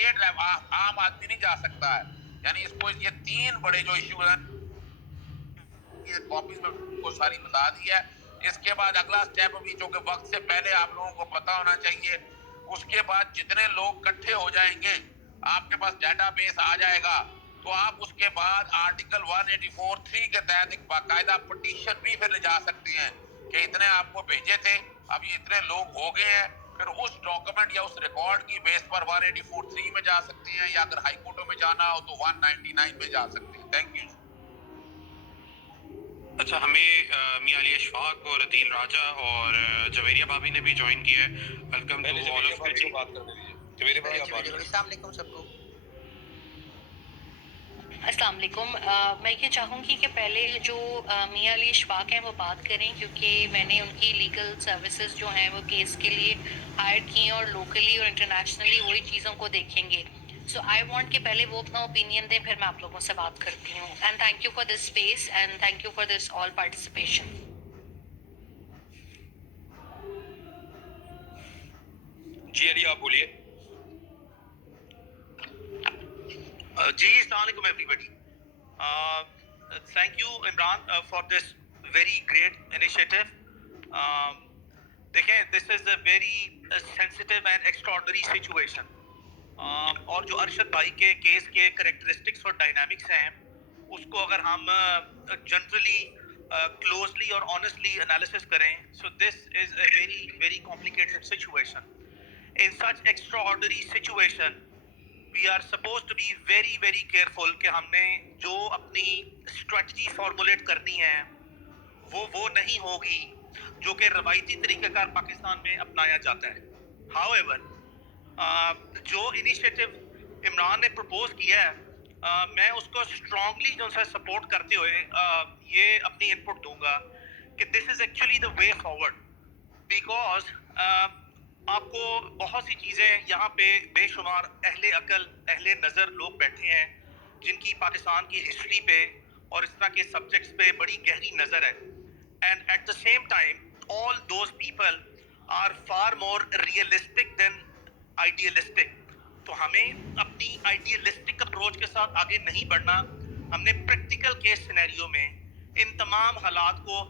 State आम आदमी नहीं जा सकता है। यानी इसको ये 3 बड़े जो इश्यूज हैं ये कॉपीज में को सारी बता दी है। इसके बाद अगला स्टेप भी जो कि वक्त से पहले आप लोगों को पता होना चाहिए, उसके बाद जितने लोग इकट्ठे हो जाएंगे आपके पास डेटाबेस आ जाएगा, तो आप उसके बाद आर्टिकल 184(3) के तहत एक बाकायदा पटिशन भी फिर ले जा सकते हैं कि इतने आपको भेजे थे, अब ये इतने लोग हो गए हैं। फिर उस डॉक्यूमेंट या उस रिकॉर्ड की बेस पर 184(3) में जा सकते हैं, या अगर हाई कोर्टों में जाना हो तो 199 में जा सकते हैं। Thank you. अच्छा, हमें मियां अली अशफाक और अदील राजा और जवेरिया भाभी ने भी ज्वाइन किया है। Welcome to all of you. बात करने दीजिए। जवेरिया भाई आप बात करें। अस्सलाम वालेकुम सबको। अस्सलाम वालेकुम। मैं ये चाहूँगी कि पहले जो मियां अली अशफाक हैं वो बात करें, क्योंकि मैंने उनकी लीगल सर्विसेज जो हैं वो केस के लिए हायर की हैं और लोकली और इंटरनेशनली वही चीज़ों को देखेंगे। सो आई वांट कि पहले वो अपना ओपिनियन दें, फिर मैं आप लोगों से बात करती हूँ। And thank you for this space and thank you for this all participation. जी अली आप बोलिए। जी अस्सलाम वालेकुम everybody. Thank you Imran for this very great initiative. देखें, this is a very sensitive and extraordinary situation, और जो अरशद भाई के केस के करेक्टरिस्टिक्स और डायनामिक्स हैं उसको अगर हम जनरली क्लोजली और ऑनेस्टली एनालिसिस करें, so this is a very very complicated situation. In such extraordinary situation we are supposed to be very very careful कि हमने जो अपनी स्ट्रेटजी फॉर्मुलेट करनी है वो नहीं होगी जो कि रवायती तरीक़ेकार पाकिस्तान में अपनाया जाता है। However, जो इनिशिएटिव इमरान ने प्रपोज किया है, मैं उसको स्ट्रांगली जो सा सपोर्ट करते हुए ये अपनी इनपुट दूंगा कि this is actually the way forward, because आपको बहुत सी चीज़ें यहाँ पे बेशुमार अहले अकल अहले नज़र लोग बैठे हैं जिनकी पाकिस्तान की हिस्ट्री पे और इस तरह के सब्जेक्ट्स पे बड़ी गहरी नज़र है, and at the same time all those people are far more realistic than idealistic. तो हमें अपनी आइडियलिस्टिक अप्रोच के साथ आगे नहीं बढ़ना, हमने प्रैक्टिकल केस सिनेरियो में इन तमाम हालात को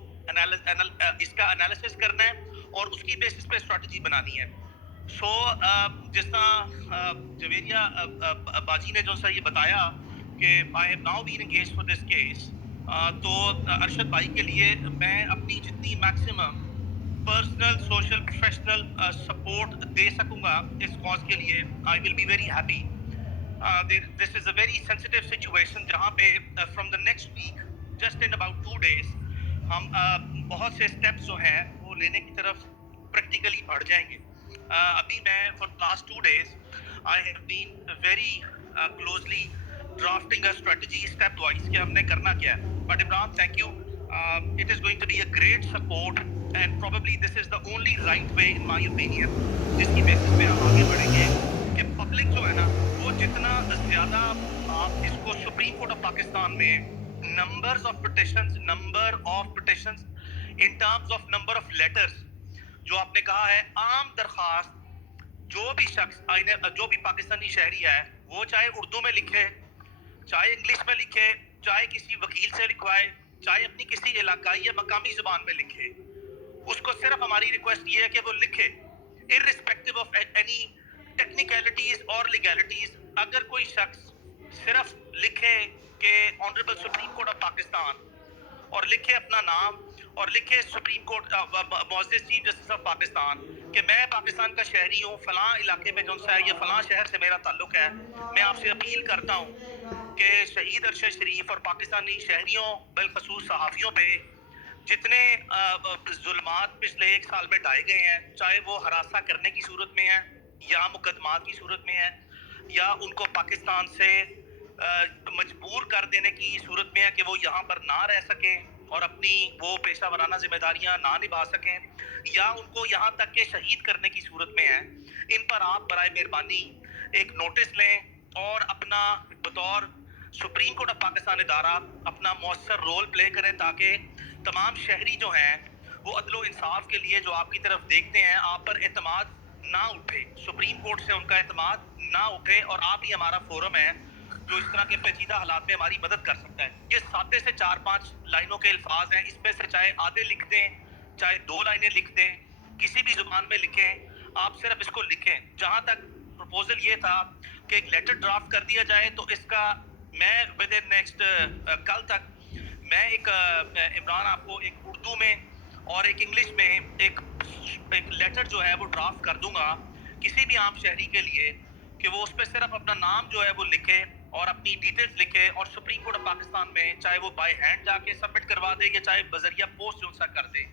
इसका एनालिसिस करना है और उसकी बेसिस पे स्ट्रेटजी बनानी है। सो जिस तरह जवेरिया बाजी ने जो सा ये बताया कि I have now been engaged for this case, तो अरशद भाई के लिए मैं अपनी जितनी maximum personal social professional support दे सकूंगा इस कॉज के लिए, I will be very happy. This is a very sensitive situation जहाँ पे from the next week just in about 2 days हम बहुत से स्टेप्स जो हैं वो लेने की तरफ प्रैक्टिकली बढ़ जाएंगे। अभी मैं for last 2 days I have been very closely drafting a strategy step wise कि हमने करना क्या है। But Imran, thank you, it is going to be a great support and probably this is the only right way in my opinion जिसकी basis पे हम आगे बढ़ेंगे कि पब्लिक जो है ना वो जितना ज़्यादा आप इसको सुप्रीम कोर्ट ऑफ पाकिस्तान में number of petitions in terms of number of letters, जो आपने कहा है आम दरख्वास्त जो भी शख्स जो भी पाकिस्तानी शहरी है वो चाहे उर्दू में लिखे, चाहे इंग्लिश में लिखे, चाहे किसी वकील से लिखवाए, चाहे अपनी किसी इलाकाई या मकामी ज़ुबान में लिखे, उसको सिर्फ हमारी रिक्वेस्ट ये है कि वो लिखे इर्रिस्पेक्टिव ऑफ एनी टेक्निकलिटीज और लीगैलिटीज। अगर कोई शख्स सिर्फ लिखे कि honourable supreme court of Pakistan और लिखे अपना नाम और लिखे सुप्रीम कोर्ट मुअज़्ज़िज़ चीफ जस्टिस ऑफ पाकिस्तान कि मैं पाकिस्तान का शहरी हूँ, फ़लाँ इलाके में जो सा है या फ़लाँ शहर से मेरा ताल्लुक़ है, मैं आपसे अपील करता हूँ कि शहीद अरशद शरीफ और पाकिस्तानी शहरियों बिलखसूस सहाफ़ियों पे जितने जुल्मात पिछले 1 साल में ढाए गए हैं, चाहे वो हरासा करने की सूरत में है या मुकदमात की सूरत में है या उनको पाकिस्तान से मजबूर कर देने की सूरत में है कि वो यहाँ पर ना रह सकें और अपनी वो पेशा वराना जिम्मेदारियाँ ना निभा सकें, या उनको यहाँ तक के शहीद करने की सूरत में है, इन पर आप बराए मेहरबानी एक नोटिस लें और अपना बतौर सुप्रीम कोर्ट ऑफ पाकिस्तान इदारा अपना मौसर रोल प्ले करें ताकि तमाम शहरी जो हैं वो अदलो इंसाफ के लिए जो आपकी तरफ देखते हैं, आप पर एतमाद ना उठे, सुप्रीम कोर्ट से उनका एतमाद ना उठे, और आप ही हमारा फोरम है जो इस तरह के पेचीदा हालात में हमारी मदद कर सकता है। ये सादे से 4-5 लाइनों के अल्फाज हैं, इसमें से चाहे आधे लिख दें, चाहे 2 लाइनें लिख दें, किसी भी जुबान में लिखें, आप सिर्फ इसको लिखें। जहाँ तक प्रपोजल ये था कि एक लेटर ड्राफ्ट कर दिया जाए, तो इसका मैं विद इन नेक्स्ट कल तक मैं एक इमरान आपको एक उर्दू में और एक इंग्लिश में एक लेटर जो है वो ड्राफ्ट कर दूंगा किसी भी आम शहरी के लिए, कि वो उस पर सिर्फ अपना नाम जो है वो लिखे और अपनी डिटेल्स लिखे, और सुप्रीम कोर्ट ऑफ पाकिस्तान में चाहे वो बाय हैंड जाके सबमिट करवा दे या चाहे बजरिया पोस्ट जो सा कर दे।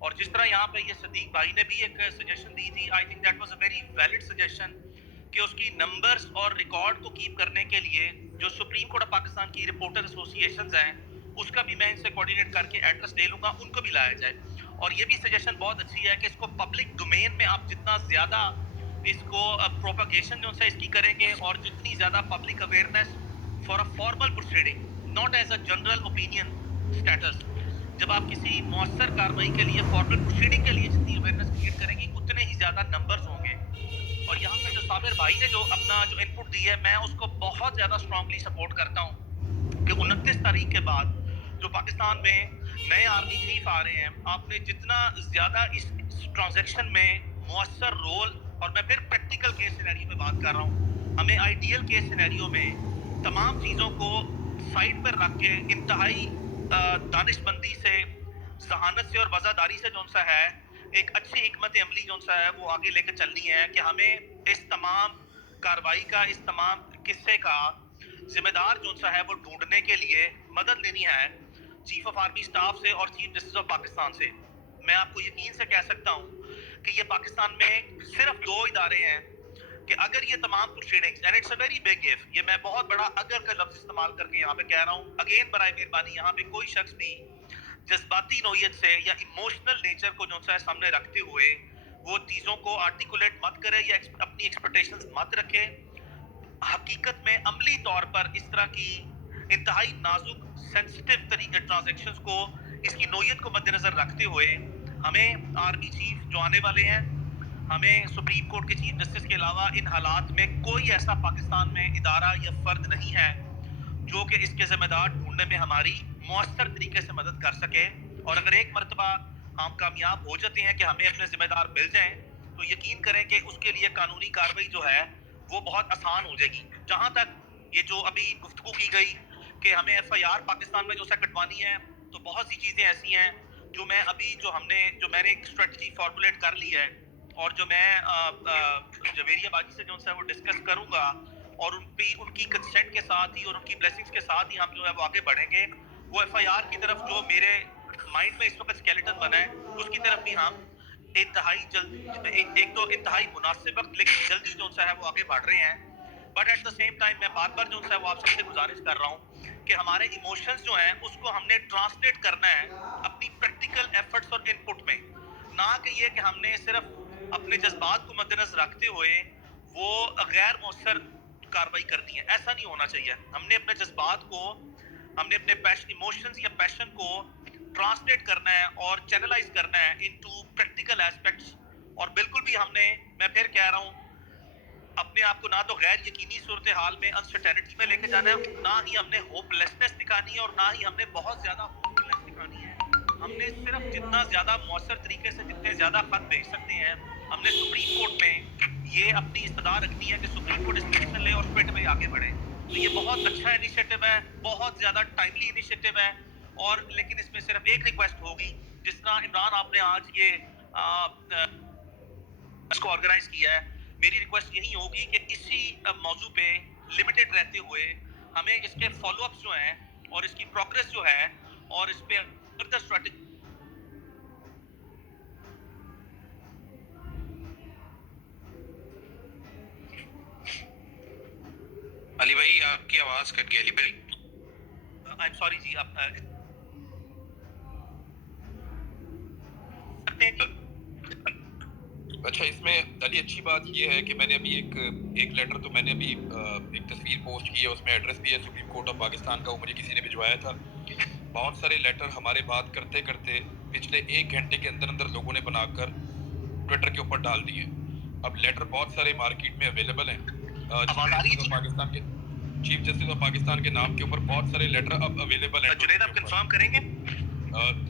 और जिस तरह यहाँ पे ये सदीक भाई ने भी एक सजेशन दी थी, I think that was a very valid suggestion, कि उसकी नंबर्स और रिकॉर्ड को कीप करने के लिए जो सुप्रीम कोर्ट ऑफ पाकिस्तान की रिपोर्टर एसोसिएशंस हैं, उसका भी मैं इनसे कोऑर्डिनेट करके एड्रेस ले लूँगा, उनको भी लाया जाए। और ये भी सजेशन बहुत अच्छी है कि इसको पब्लिक डोमेन में आप जितना ज़्यादा इसको प्रोपगेशन जो है इसकी करेंगे, और जितनी ज़्यादा public awareness for a formal proceeding, not as a general opinion status, जब आप किसी मौसर कार्रवाई के लिए फॉर्मल प्रोसीडिंग के लिए जितनी अवेयरनेस क्रिएट करेंगे, उतने ही ज़्यादा नंबर्स होंगे। और यहाँ पे जो साबिर भाई ने जो अपना जो इनपुट दी है, मैं उसको बहुत ज़्यादा स्ट्रांगली सपोर्ट करता हूँ कि 29 तारीख के बाद जो पाकिस्तान में नए आर्मी चीफ आ रहे हैं, आपने जितना ज़्यादा इस ट्रांजैक्शन में मौसर रोल, और मैं फिर प्रैक्टिकल केस सिनेरियो में बात कर रहा हूँ, हमें आइडियल केस सिनेरियो में तमाम चीज़ों को साइड पर रख के इंतहाई दानिशमंदी से, जहानत से और वज़ादारी से जो सा है एक अच्छी हिकमत अमली जो सा है वो आगे लेकर चलनी है, कि हमें इस तमाम कार्रवाई का, इस तमाम किस्से का जिम्मेदार जो सा है वो ढूंढने के लिए मदद लेनी है चीफ ऑफ आर्मी स्टाफ से और चीफ जस्टिस ऑफ पाकिस्तान से। मैं आपको यकीन से कह सकता हूँ कि ये पाकिस्तान में सिर्फ 2 इदारे हैं कि अगर ये तमाम proceedings, and it's a very big if, ये मैं बहुत बड़ा अगर का लफ्ज इस्तेमाल करके यहाँ पे कह रहा हूँ, अगेन बराए मेहरबानी यहाँ पे कोई शख्स भी जज्बाती नोयत से या इमोशनल नेचर को जो है सामने रखते हुए वो चीज़ों को आर्टिकुलेट मत करे या अपनी एक्सपेक्टेशंस मत रखे। हकीकत में अमली तौर पर इस तरह की इंतहाई नाजुक सेंसिटिव तरीके ट्रांजैक्शंस को, इसकी नोयत को मद्देनजर रखते हुए, हमें आर्मी चीफ जो आने वाले हैं, हमें सुप्रीम कोर्ट के चीफ जस्टिस के अलावा इन हालात में कोई ऐसा पाकिस्तान में इदारा या फर्द नहीं है जो कि इसके जिम्मेदार ढूंढने में हमारी मौसर तरीके से मदद कर सके। और अगर एक मरतबा हम कामयाब हो जाते हैं कि हमें अपने जिम्मेदार मिल जाएं, तो यकीन करें कि उसके लिए कानूनी कार्रवाई जो है वो बहुत आसान हो जाएगी। जहाँ तक ये जो अभी गुफ्तगू की गई कि हमें FIR पाकिस्तान में जो सा कटवानी है, तो बहुत सी चीज़ें ऐसी हैं जो मैं अभी जो मैंने एक स्ट्रेटजी फॉर्मुलेट कर ली है, और जो मैं जवेरिया बाजी से जो है वो डिस्कस करूँगा, और उनकी कंसेंट के साथ ही और उनकी ब्लेसिंग्स के साथ ही हम जो है वो आगे बढ़ेंगे। वो FIR की तरफ जो मेरे माइंड में इस वक्त स्केलेटन बना है, उसकी तरफ भी हम इंतहाई जल्द, एक तो इंतहाई मुनासिब वक्त लेकिन जल्दी जो है वो आगे बढ़ रहे हैं। But at the same time मैं बार बार जो है वो आप सबसे गुजारिश कर रहा हूँ कि हमारे इमोशंस जो हैं उसको हमने ट्रांसलेट करना है अपनी प्रैक्टिकल एफर्ट्स और इनपुट में, ना कि ये कि हमने सिर्फ अपने जज्बात को मद्देनजर रखते हुए वो गैर मौसर कार्रवाई करनी है। ऐसा नहीं होना चाहिए। हमने अपने जज्बात को, हमने अपने इमोशंस या पैशन को ट्रांसलेट करना है और चैनलाइज करना है इनटू प्रैक्टिकल एस्पेक्ट्स। और बिल्कुल भी हमने, मैं फिर कह रहा हूँ, अपने आप को ना तो गैर यकीनी सूरत हाल में अनसर्टेनिटी में लेके जाना है, ना ही हमने होपलेसनेस दिखानी है, और ना ही हमने बहुत ज्यादा होपफुलनेस दिखानी है। हमने सिर्फ जितना ज्यादा मौसर तरीके से जितने ज्यादा खत भेज सकते हैं, हमने सुप्रीम कोर्ट में ये अपनी इस्तदार रखनी है कि सुप्रीम कोर्ट इस एक्शन ले और फिट में आगे बढ़े। तो ये बहुत अच्छा इनिशिएटिव है, बहुत ज्यादा टाइमली इनिशिएटिव है। और लेकिन इसमें सिर्फ एक रिक्वेस्ट होगी, जिस तरह इमरान आपने आज ये इसको ऑर्गेनाइज किया है, मेरी रिक्वेस्ट यही होगी कि इसी मौजू पे लिमिटेड रहते हुए हमें इसके फॉलो अप्स जो हैं और इसकी प्रोग्रेस जो है और इस पे फर्दर स्ट्रेटजी। अली भाई आपकी आवाज कट गई। अली भाई आई एम सॉरी जी, आप अच्छा, इसमें अली अच्छी बात ये है कि मैंने अभी एक लेटर तो मैंने अभी एक तस्वीर पोस्ट की है, उसमें एड्रेस भी है सुप्रीम कोर्ट ऑफ पाकिस्तान का, वो मुझे किसी ने भिजवाया था। बहुत सारे लेटर हमारे बात करते करते पिछले 1 घंटे के अंदर अंदर लोगों ने बनाकर ट्विटर के ऊपर डाल दिए। اب لیٹر بہت سارے مارکیٹ میں اویلیبل ہیں. آواز آ رہی ہے جی؟ پاکستان کے چیف جسٹس آف پاکستان کے نام کے اوپر بہت سارے لیٹر اب اویلیبل ہیں. جنید آپ کنفرم کریں گے؟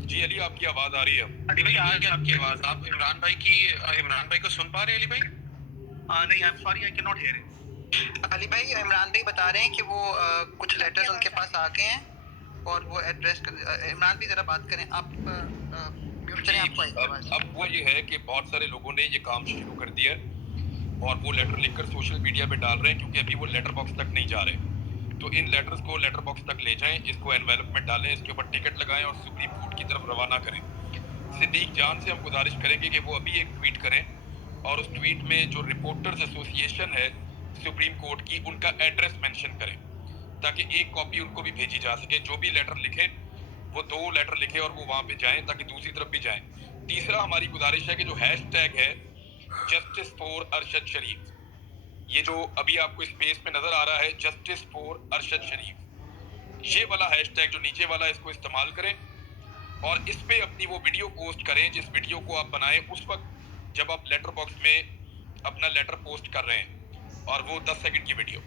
جی علی آپ کی آواز آ رہی ہے. علی بھائی آ گیا آپ کی آواز. آپ عمران بھائی کو سن پا رہے ہیں علی بھائی؟ نہیں I am sorry I can not hear it. Ali بھائی عمران بھائی بتا رہے ہیں کہ وہ کچھ لیٹرز ان کے پاس آ گئے ہیں اور وہ ایڈریس عمران بھی ذرا بات کریں آپ میوٹ کریں آپ کو آئے گی آواز. اب وہ یہ ہے کہ بہت سارے لوگوں نے یہ کام شروع کر دیا ہے اور وہ لیٹر لکھ کر سوشل میڈیا پہ ڈال رہے ہیں کیونکہ ابھی وہ لیٹر باکس تک نہیں جا رہے. تو ان لیٹرز کو لیٹر باکس تک لے جائیں, اس کو انویلپ میں ڈالیں, اس کے اوپر ٹکٹ لگائیں اور سپریم کورٹ کی طرف روانہ کریں. صدیق جان سے ہم گزارش کریں گے کہ وہ ابھی ایک ٹویٹ کریں اور اس ٹویٹ میں جو رپورٹرز ایسوسی ایشن ہے سپریم کورٹ کی ان کا ایڈریس مینشن کریں تاکہ ایک کاپی ان کو بھی بھیجی جا سکے. جو بھی لیٹر لکھیں وہ 2 لیٹر لکھیں اور وہ وہاں پہ جائیں تاکہ دوسری طرف بھی جائیں. تیسرا ہماری گزارش ہے کہ جو ہیش ٹیگ ہے جسٹس فور ارشد شریف, یہ جو ابھی آپ کو اسپیس میں نظر آ رہا ہے جسٹس فور ارشد شریف, یہ والا ہیش ٹیگ جو نیچے والا ہے اس کو استعمال کریں اور اس پہ اپنی وہ ویڈیو پوسٹ کریں جس ویڈیو کو آپ بنائیں اس وقت جب آپ لیٹر باکس میں اپنا لیٹر پوسٹ کر رہے ہیں, اور وہ 10 سیکنڈ کی ویڈیو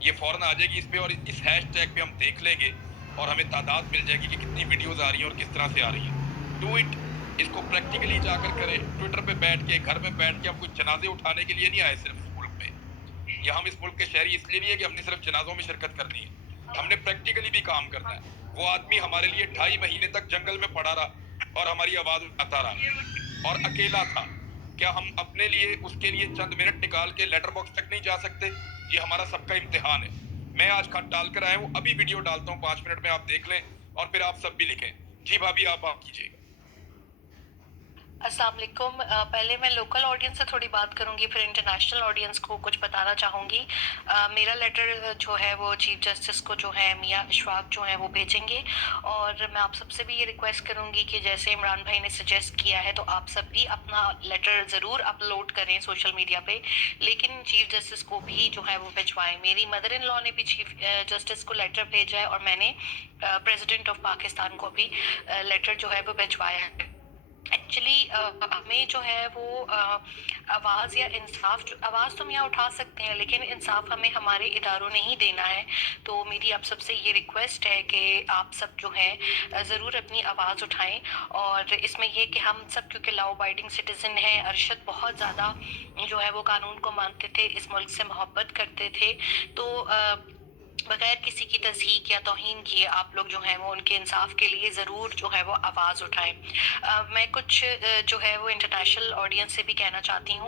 یہ فوراً آ جائے گی اس پہ اور اس ہیش ٹیگ پہ ہم دیکھ لیں گے اور ہمیں تعداد مل جائے گی کہ کتنی ویڈیوز آ رہی ہیں اور کس طرح سے آ رہی ہیں. ڈو اٹ, اس کو پریکٹیکلی جا کر کریں. ٹویٹر پہ بیٹھ کے گھر میں بیٹھ کے ہم کچھ جنازے اٹھانے کے لیے نہیں آئے صرف اس ملک میں, یا ہم اس ملک کے شہری اس لیے نہیں ہے کہ ہم نے صرف جنازوں میں شرکت کرنی ہے, ہم نے پریکٹیکلی بھی کام کرنا ہے. وہ آدمی ہمارے لیے 2.5 مہینے تک جنگل میں پڑا رہا اور ہماری آواز اٹھاتا رہا اور اکیلا تھا. کیا ہم اپنے لیے اس کے لیے چند منٹ نکال کے لیٹر باکس تک نہیں جا سکتے؟ یہ ہمارا سب کا امتحان ہے. میں آج خط ڈال کر آیا ہوں, ابھی ویڈیو ڈالتا ہوں 5 منٹ میں, آپ دیکھ لیں اور پھر آپ سب بھی لکھیں. جی بھابھی آپ کیجیے. السلام علیکم. پہلے میں لوکل آڈینس سے تھوڑی بات کروں گی, پھر انٹرنیشنل آڈینس کو کچھ بتانا چاہوں گی. میرا لیٹر جو ہے وہ چیف جسٹس کو جو ہے میاں اشفاق جو ہیں وہ بھیجیں گے, اور میں آپ سب سے بھی یہ ریکویسٹ کروں گی کہ جیسے عمران بھائی نے سجیسٹ کیا ہے تو آپ سب بھی اپنا لیٹر ضرور اپلوڈ کریں سوشل میڈیا پہ, لیکن چیف جسٹس کو بھی جو ہے وہ بھجوائیں. میری مدر ان لا نے بھی چیف جسٹس کو لیٹر بھیجا ہے اور میں نے پریزیڈنٹ آف پاکستان کو بھی لیٹر جو ہے وہ بھجوایا ہے. ایکچولی ہمیں جو ہے وہ آواز یا انصاف, آواز تو ہم یہاں اٹھا سکتے ہیں لیکن انصاف ہمیں ہمارے اداروں نے ہی دینا ہے. تو میری آپ سب سے یہ ریکویسٹ ہے کہ آپ سب جو ہیں ضرور اپنی آواز اٹھائیں. اور اس میں یہ کہ ہم سب کیونکہ لاؤ ابائڈنگ سٹیزن ہیں, ارشد بہت زیادہ جو ہے وہ قانون کو مانتے تھے, اس ملک سے محبت کرتے تھے, تو بغیر کسی کی تضحیق یا توہین کیے آپ لوگ جو ہیں وہ ان کے انصاف کے لیے ضرور جو ہے وہ آواز اٹھائیں. میں کچھ جو ہے وہ انٹرنیشنل آڈینس سے بھی کہنا چاہتی ہوں